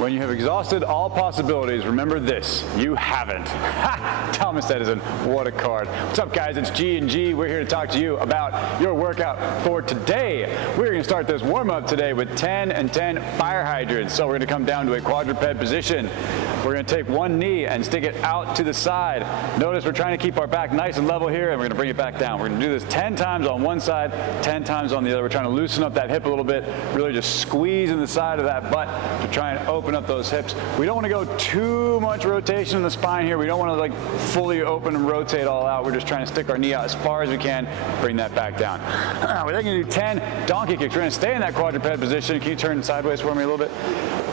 When you have exhausted all possibilities, remember this: you haven't. Ha! Thomas Edison, what a card. What's up, guys? It's G&G. We're here to talk to you about your workout for today. We're going to start this warm-up today with 10 and 10 fire hydrants. So we're going to come down to a quadruped position. We're going to take one knee and stick it out to the side. Notice we're trying to keep our back nice and level here, and we're going to bring it back down. We're going to do this 10 times on one side, 10 times on the other. We're trying to loosen up that hip a little bit, really just squeeze in the side of that butt to try and open up those hips. We don't want to go too much rotation in the spine here. We don't want to like fully open and rotate all out. We're just trying to stick our knee out as far as we can, bring that back down. We're then going to do 10 donkey kicks. We're going to stay in that quadruped position. Can you turn sideways for me a little bit?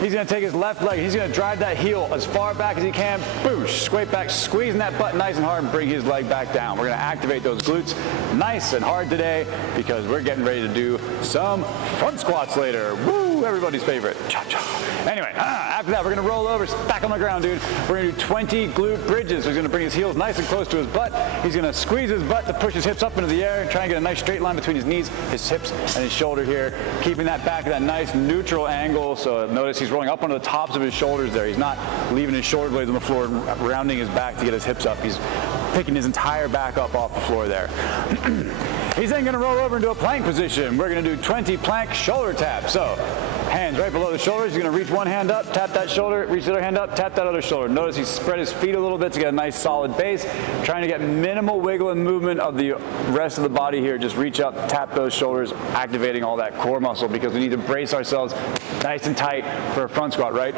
He's going to take his left leg. He's going to drive that heel as far back as he can. Boosh, scrape back, squeezing that butt nice and hard and bring his leg back down. We're going to activate those glutes nice and hard today because we're getting ready to do some front squats later. Woo, everybody's favorite. Cha-cha. Anyway, after that, we're going to roll over, back on the ground, dude. We're going to do 20 glute bridges. So he's going to bring his heels nice and close to his butt. He's going to squeeze his butt to push his hips up into the air and try and get a nice straight line between his knees, his hips, and his shoulder here, keeping that back at that nice neutral angle. So notice he's rolling up onto the tops of his shoulders there. He's not leaving his shoulder blades on the floor and rounding his back to get his hips up. He's picking his entire back up off the floor there. He's then going to roll over into a plank position. We're going to do 20 plank shoulder taps. So hands right below the shoulders. He's going to reach one hand up, tap that shoulder, reach the other hand up, tap that other shoulder. Notice he's spread his feet a little bit to get a nice solid base. Trying to get minimal wiggle and movement of the rest of the body here. Just reach up, tap those shoulders, activating all that core muscle because we need to brace ourselves nice and tight for a front squat, right?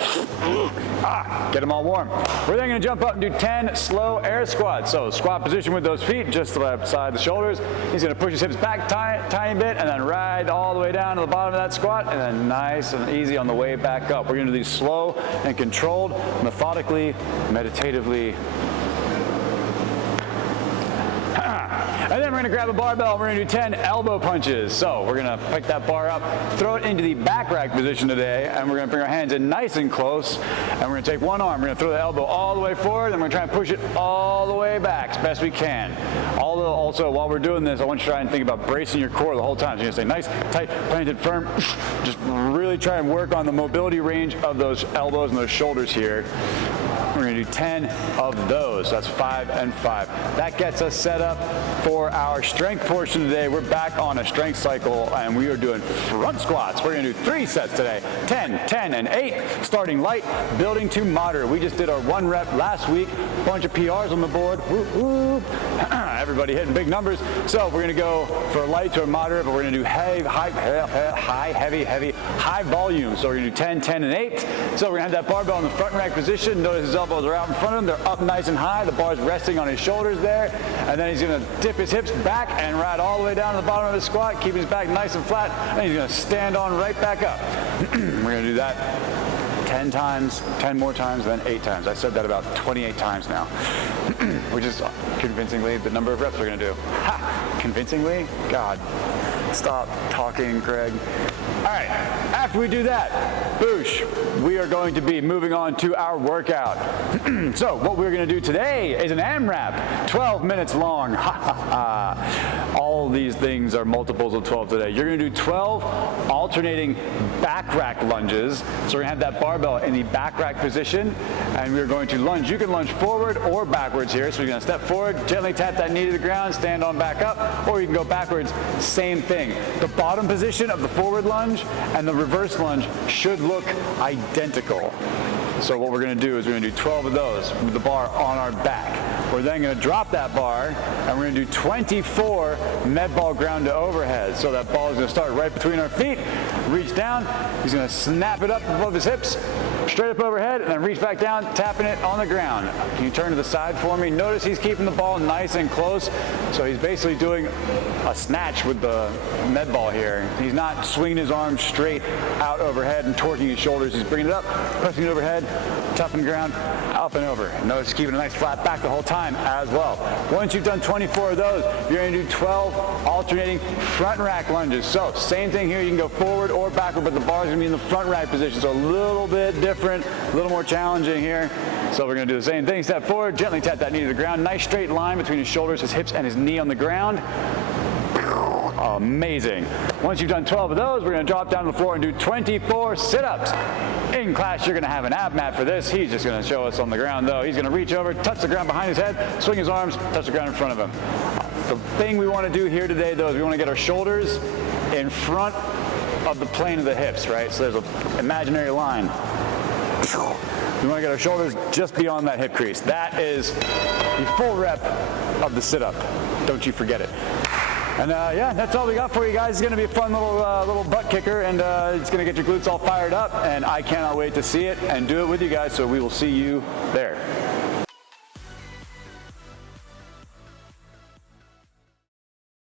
Get them all warm. We're then going to jump up and do 10 slow air squats. So squat position with those feet just beside the shoulders. He's going to push his hips back tiny bit and then ride all the way down to the bottom of that squat and then nice and easy on the way back up. We're going to do these slow and controlled, methodically, meditatively. And then we're going to grab a barbell and we're going to do 10 elbow punches. So we're going to pick that bar up, throw it into the back rack position today, and we're going to bring our hands in nice and close, and we're going to take one arm, we're going to throw the elbow all the way forward, and we're going to try and push it all the way back as best we can. Although also, while we're doing this, I want you to try and think about bracing your core the whole time. So you're going to stay nice, tight, planted, firm. Just really try and work on the mobility range of those elbows and those shoulders here. We're going to do 10 of those. So that's 5 and 5. That gets us set up for our strength portion today. We're back on a strength cycle and we are doing front squats. We're going to do 3 sets today. 10, 10, and 8. Starting light, building to moderate. We just did our 1 rep last week. Bunch of PRs on the board. Whoop, whoop. Everybody hitting big numbers. So we're going to go for a light to a moderate, but we're going to do heavy, high volume. So we're going to do 10, 10, and 8. So we're going to have that barbell in the front rack position. Notice his elbows are out in front of him. They're up nice and high. The bar's resting on his shoulders there. And then he's going to dip his hips back and ride all the way down to the bottom of the squat, keeping his back nice and flat. And he's going to stand on right back up. We're going to do that 10 times, 10 more times, then 8 times. I said that about 28 times now, which is convincingly the number of reps we're going to do. Ha! Convincingly? God. Stop talking, Craig. All right, after we do that, boosh, we are going to be moving on to our workout. So what we're going to do today is an AMRAP, 12 minutes long. All these things are multiples of 12 today. You're going to do 12 alternating back rack lunges. So we're going to have that barbell in the back rack position, and we're going to lunge. You can lunge forward or backwards here. So you're going to step forward, gently tap that knee to the ground, stand on back up, or you can go backwards, same thing. The bottom position of the forward lunge and the reverse lunge should look identical. So what we're going to do is we're going to do 12 of those with the bar on our back. We're then going to drop that bar and we're going to do 24 med ball ground to overhead. So that ball is going to start right between our feet, reach down, he's going to snap it up above his hips, straight up overhead, and then reach back down, tapping it on the ground. Can you turn to the side for me? Notice he's keeping the ball nice and close. So he's basically doing a snatch with the med ball here. He's not swinging his arms straight out overhead and torquing his shoulders. He's bringing it up, pressing it overhead, tapping the ground, up and over. Notice he's keeping a nice flat back the whole time as well. Once you've done 24 of those, you're going to do 12 alternating front rack lunges. So same thing here. You can go forward or backward, but the bar is going to be in the front rack position. So a little bit different, a little more challenging here. So we're going to do the same thing. Step forward, gently tap that knee to the ground. Nice straight line between his shoulders, his hips, and his knee on the ground. Amazing. Once you've done 12 of those, we're gonna drop down to the floor and do 24 sit-ups. In class, you're gonna have an ab mat for this. He's just gonna show us on the ground though. He's gonna reach over, touch the ground behind his head, swing his arms, touch the ground in front of him. The thing we wanna do here today though is we wanna get our shoulders in front of the plane of the hips, right? So there's an imaginary line. We want to get our shoulders just beyond that hip crease. That is the full rep of the sit-up. Don't you forget it. And yeah, that's all we got for you guys. It's going to be a fun little butt kicker, and it's going to get your glutes all fired up, and I cannot wait to see it and do it with you guys, so we will see you there.